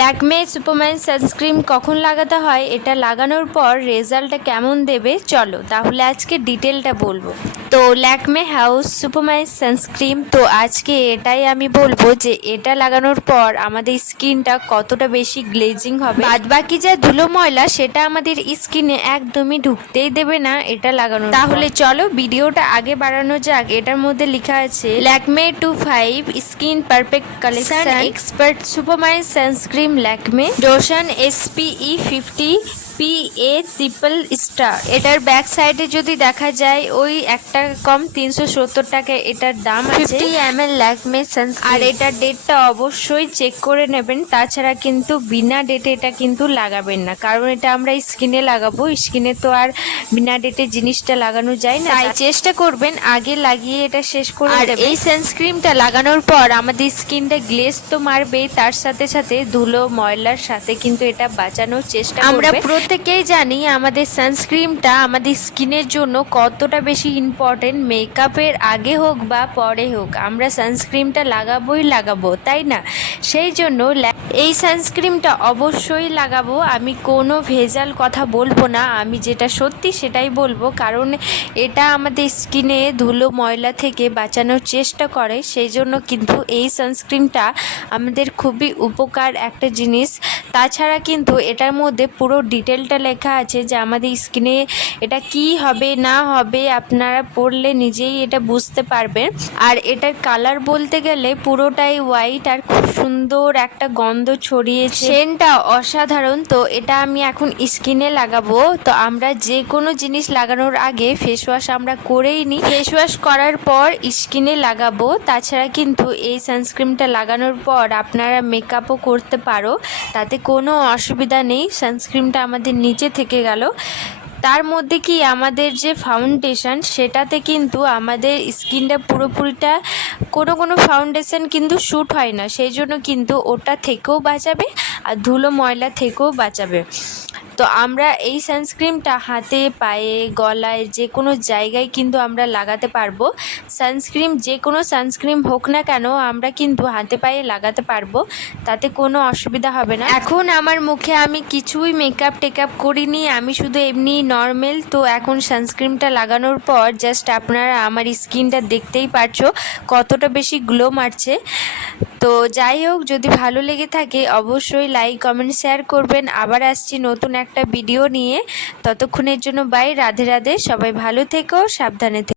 Lakme Superman sunscreen কখন লাগাতে হয়, এটা লাগানোর পর রেজাল্টটা কেমন দেবে, চলো তাহলে আজকে ডিটেলটা বলবো। তো ল্যাকমে হাউস সুপারম্যান সানস্ক্রিন, তো আজকে এটাই আমি বলবো যে এটা লাগানোর পর আমাদের স্কিনটা কতটা বেশি গ্লেজিং হবে। বাদ বাকি যা ধুলো ময়লা সেটা আমাদের স্কিনে একদমই ঢুকতেই দেবে না এটা লাগানোর। তাহলে চলো ভিডিওটা আগে বাড়ানো যাক। এটার মধ্যে লেখা আছে Lakme 25 skin perfect collection expert superman sunscreen Lakme ডোশন SPE 50 PA ট্রিপল স্টার। এটার ব্যাক সাইডে যদি দেখা যায় ওই একটা কম 370 টাকা এটার দাম আছে। 50 ml ল্যাকমে সানস্ক্রিন। আর এটার ডেটটা অবশ্যই চেক করে নেবেন, তাছাড়া কিন্তু বিনা ডেটে এটা কিন্তু লাগাবেন না, কারণ এটা আমরা স্কিনে লাগাবো, স্কিনে তো আর বিনা ডেটে জিনিসটা লাগানো যায় না। তাই চেষ্টা করবেন আগে লাগিয়ে এটা শেষ করে দেবেন। আর এই সানস্ক্রিনটা লাগানোর পর আমাদের স্কিনটা গ্লেজ তো মারবেই, তার সাথে সাথে ধুলো ময়লার সাথে কিন্তু এটা বাঁচানোর চেষ্টা করবে। আমরা প্রত্যেকেই জানি আমাদের সানস্ক্রিনটা আমাদের স্কিনের জন্য কতটা বেশি ইম্পর্টেন্ট। মেকআপের আগে হোক বা পরে হোক আমরা সানস্ক্রিনটা লাগাবো, তাই না? সেই জন্য এই সানস্ক্রিনটা অবশ্যই লাগাবো। আমি কোনো ভেজাল কথা বলবো না, আমি যেটা সত্যি সেটাই বলবো, কারণ এটা আমাদের স্কিনে ধুলো ময়লা থেকে বাঁচানোর চেষ্টা করে। সেই জন্য কিন্তু এই সানস্ক্রিনটা আমাদের খুবই উপকার একটা জিনিস। তাছাড়া কিন্তু এটার মধ্যে পুরো ডিটেলটা লেখা আছে যে আমাদের স্কিনে এটা কি হবে না হবে, আপনারা পড়লে নিজেই এটা বুঝতে পারবেন। আর এটার কালার বলতে গেলে পুরোটাই হোয়াইট আর খুব সুন্দর একটা গন্ধ ছড়িয়েছে, সেন্টটা অসাধারণ। তো এটা আমি এখন স্কিনে লাগাবো। তো আমরা যে কোনো জিনিস লাগানোর আগে ফেস ওয়াশ আমরা করেই নিই, ফেস ওয়াশ করার পর স্কিনে লাগাবো। তাছাড়া কিন্তু এই সানস্ক্রিনটা লাগানোর পর আপনারা মেকআপও করতে পারো, তাতে কোনো অসুবিধা নেই। সানস্ক্রিনটা আমাদের নিচে থেকে গেল, তার মধ্যে কি আমাদের যে ফাউন্ডেশন সেটাতে কিন্তু আমাদের স্কিনটা পুরোপুরিটা কোনো ফাউন্ডেশন কিন্তু শ্যুট হয় না, সেই জন্য কিন্তু ওটা থেকেও বাঁচাবে আর ধুলো ময়লা থেকেও বাঁচাবে। তো আমরা এই সানস্ক্রিনটা হাতে পায়ে গলায় যে কোনো জায়গায় কিন্তু আমরা লাগাতে পারবো। সানস্ক্রিন যে কোনো সানস্ক্রিন হোক না কেন আমরা কিন্তু হাতে পায়ে লাগাতে পারবো, তাতে কোনো অসুবিধা হবে না। এখন আমার মুখে আমি কিছুই মেকআপ টেকআপ করিনি, আমি শুধু এমনি নর্মাল। তো এখন সানস্ক্রিনটা লাগানোর পর জাস্ট আপনারা আমার স্কিনটা দেখতেই পারছো কতটা বেশি গ্লো মারছে। তো যাই হোক, যদি ভালো লেগে থাকে অবশ্যই লাইক কমেন্ট শেয়ার করবেন। আবার আসছি নতুন একটা ভিডিও নিয়ে, ততক্ষণের জন্য বাই, রাধে রাধে। সবাই ভালো থেকো, সাবধানে থেকো।